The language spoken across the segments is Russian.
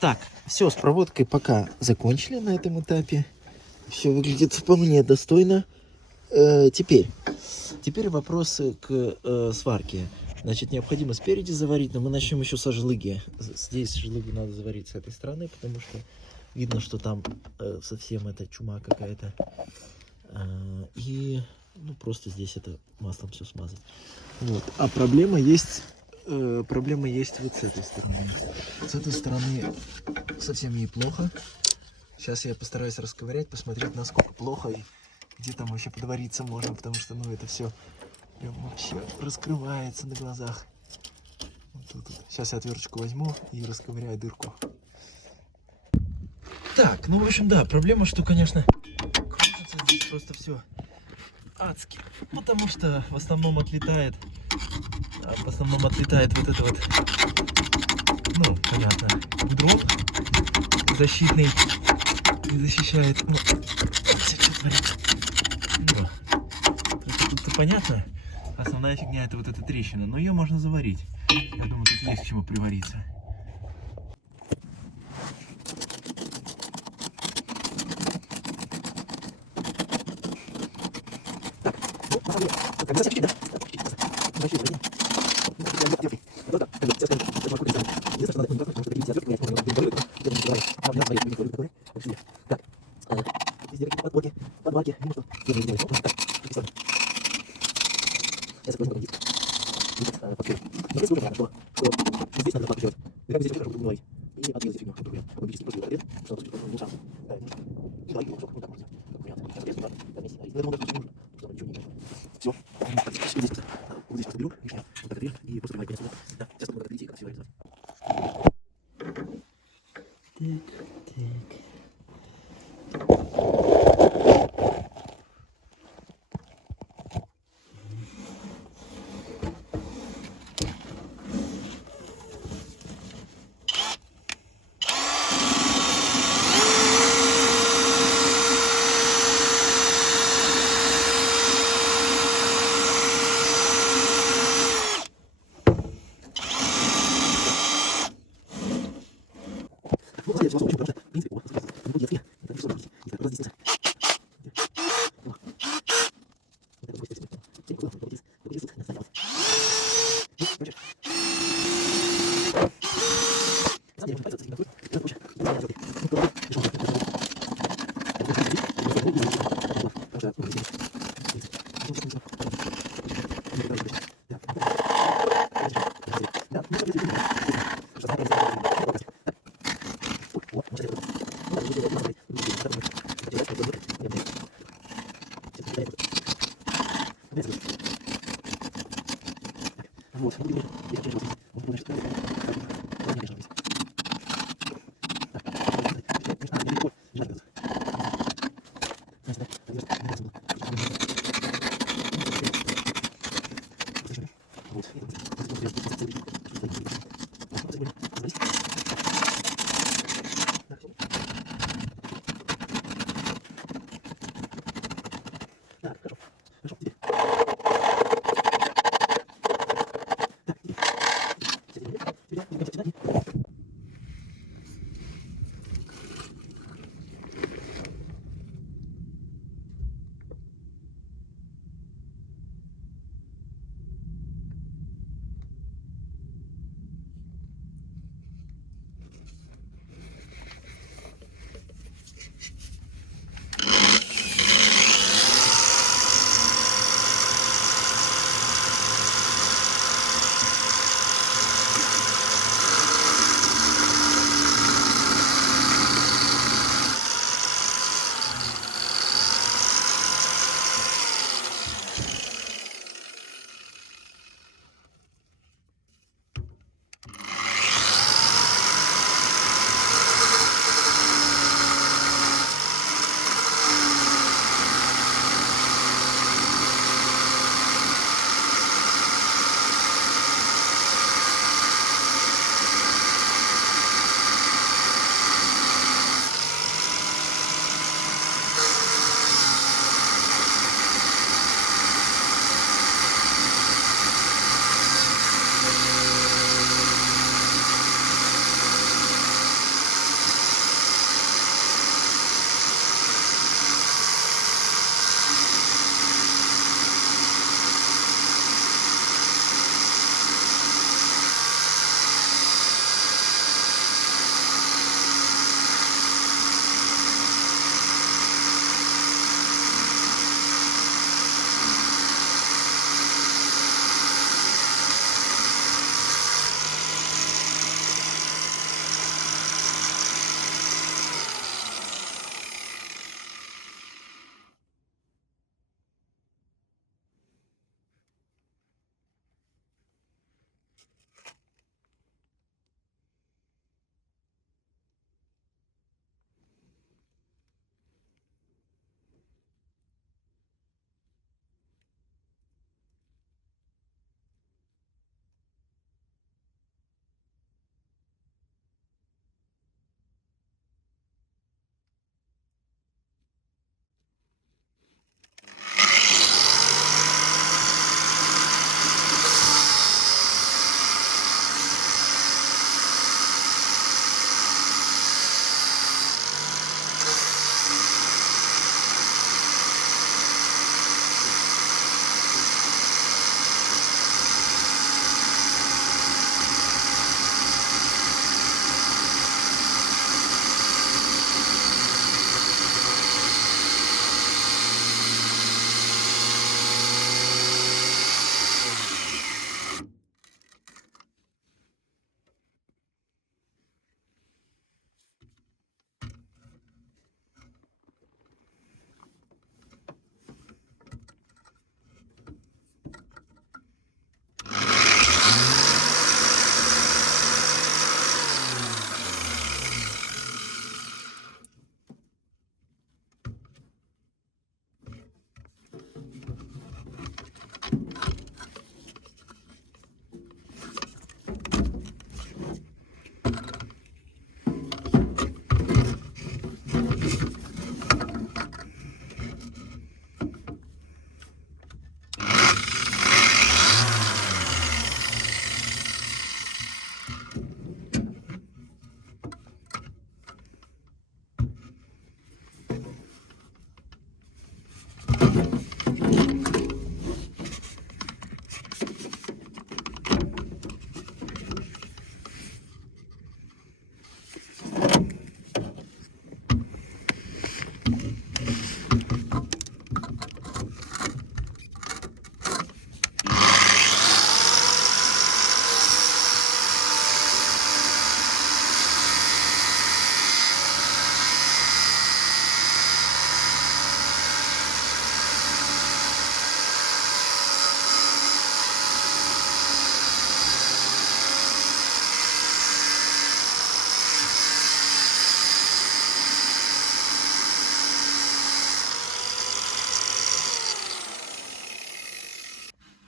Так, все, с проводкой пока закончили на этом этапе. Все выглядит вполне достойно. Теперь вопросы к сварке. Значит, необходимо спереди заварить, но мы начнем еще со жлыги. Здесь жлыгу надо заварить с этой стороны, потому что видно, что там совсем это чума какая-то. И ну, просто здесь это маслом все смазать. Вот. А проблема есть вот с этой стороны. С этой стороны совсем неплохо. Сейчас я постараюсь расковырять, посмотреть, насколько плохо и где там вообще подвариться можно, потому что, ну, это все прям вообще раскрывается на глазах. Вот тут. Сейчас я отверточку возьму и расковыряю дырку. Так, ну, в общем, да, проблема, что, конечно, кружится здесь просто все адски, потому что в основном отлетает вот это вот, ну, понятно, дрон защитный, не защищает, ну, тут понятно, основная фигня это вот эта трещина, но ее можно заварить, я думаю, тут есть к чему привариться.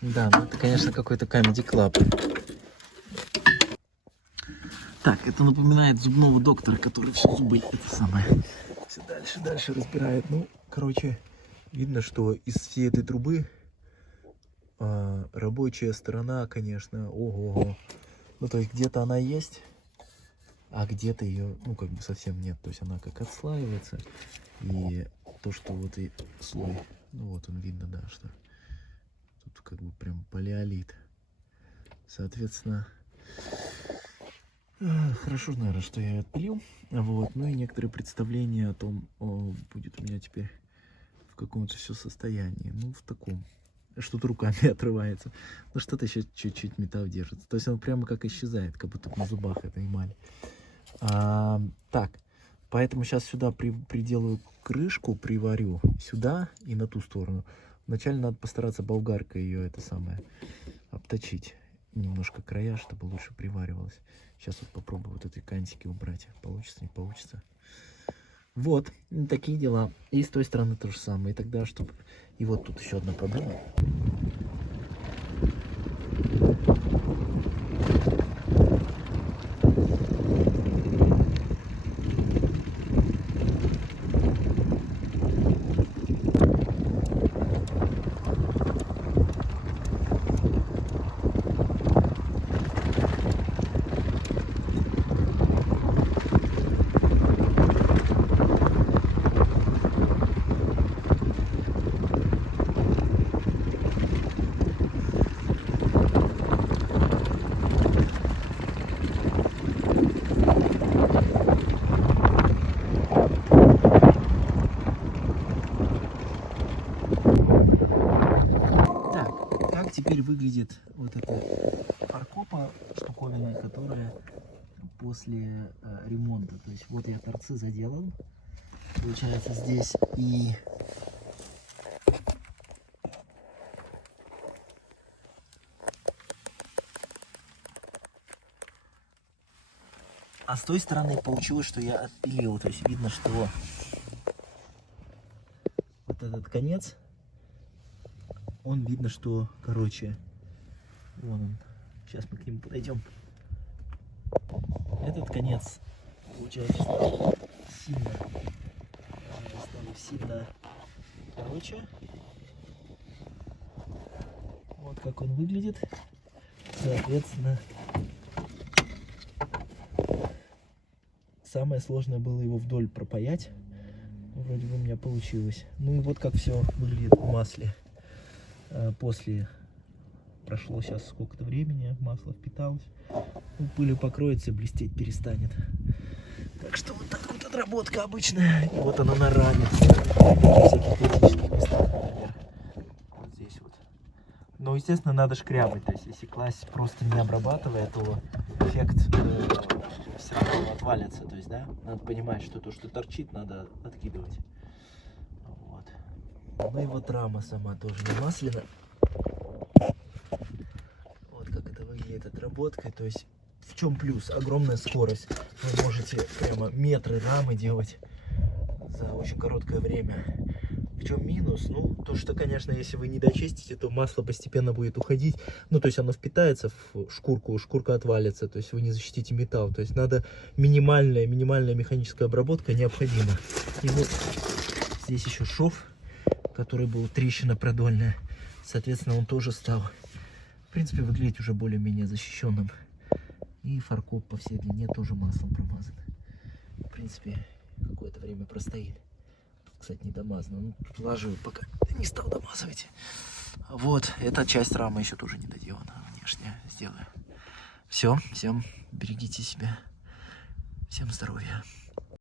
Да, ну это, конечно, какой-то Comedy Club. Так, это напоминает зубного доктора, который все зубы это самое. Все дальше разбирает. Ну, короче, видно, что из всей этой трубы рабочая сторона, конечно, ого-го. Ну, то есть где-то она есть, а где-то ее, ну, как бы совсем нет. То есть она как отслаивается. И то, что вот и слой, ну, вот он видно, да, что тут как бы прям палеолит. Соответственно, хорошо, наверное, что я отпилил. Вот. Ну и некоторые представления о том, будет у меня теперь в каком-то все состоянии. Ну, в таком. Что-то руками отрывается. Ну, что-то еще чуть-чуть металл держится. То есть он прямо как исчезает, как будто на зубах эта эмаль. Так, поэтому сейчас сюда приделаю крышку, приварю сюда и на ту сторону. Вначале надо постараться болгаркой ее это самое обточить. Немножко края, чтобы лучше приваривалось. Сейчас вот попробую вот эти кантики убрать. Получится, не получится. Вот, такие дела. И с той стороны то же самое. И тогда, чтобы... И вот тут еще одна проблема. Как теперь выглядит вот эта фаркопа штуковина, которая после ремонта. То есть вот я торцы заделал, получается здесь, и с той стороны получилось, что я отпилил. То есть видно, что вот этот конец, он видно, что, короче, вон он. Сейчас мы к нему подойдем. Этот конец, получается, стал сильно короче. Вот как он выглядит. Соответственно, самое сложное было его вдоль пропаять. Вроде бы у меня получилось. Ну и вот как все выглядит в масле. После прошло сейчас сколько-то времени, масло впиталось. Ну, пылью покроется, блестеть перестанет. Так что вот так вот отработка обычная. И вот она на раме. В всяких критичных местах, например. Вот здесь вот. Но, естественно, надо шкрябать. То есть, если класть просто не обрабатывая, то эффект все равно отвалится. То есть, да, надо понимать, что то, что торчит, надо откидывать. Вот. Ну и вот рама сама тоже намаслена. Вот как это выглядит отработкой. То есть, в чем плюс? Огромная скорость. Вы можете прямо метры рамы делать за очень короткое время. В чем минус? Ну, то, что, конечно, если вы не дочистите, то масло постепенно будет уходить. Ну, то есть оно впитается в шкурку, шкурка отвалится, то есть вы не защитите металл. То есть надо минимальная механическая обработка необходима. И вот здесь еще шов, который был трещина продольная. Соответственно, он тоже стал, в принципе, выглядеть уже более-менее защищенным. И фаркоп по всей длине тоже маслом промазан. В принципе, какое-то время простоит. Кстати, не домазано. Ну, тут ложу, пока не стал домазывать. Вот, эта часть рамы еще тоже не доделана. Внешняя сделаю. Все, всем берегите себя. Всем здоровья.